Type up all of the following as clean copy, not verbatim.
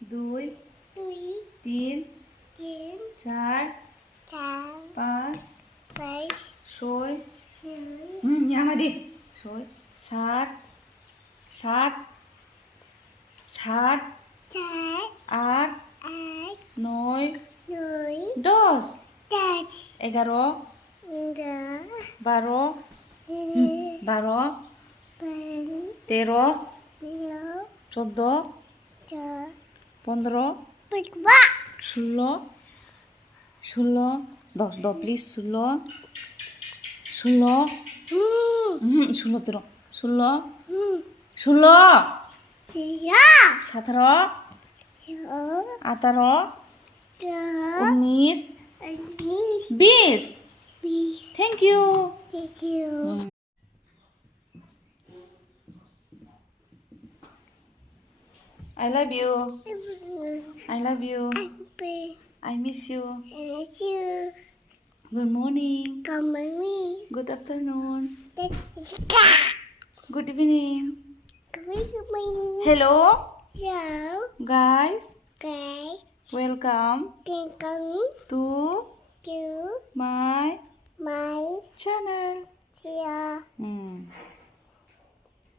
2 3 4 5 6 nhắm lại đi 6 7 7 7 8 9 10 11 12 13 13 14 15 16 16 10 10 please 16 16 16 들어 16 16 17 18 19 20 Thank you. I love you. I love you. I miss you. Good morning. Good afternoon. Good evening. Hello, guys. Welcome to my channel.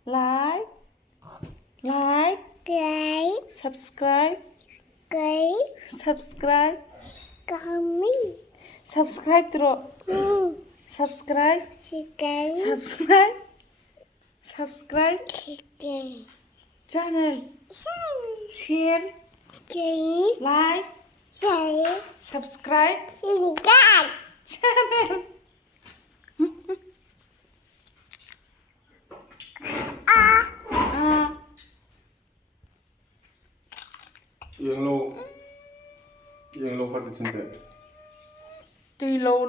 Like, subscribe, subscribe terus. Subscribe channel. Share, like, subscribe channel. Yang lo pati cinta. Tuy lâu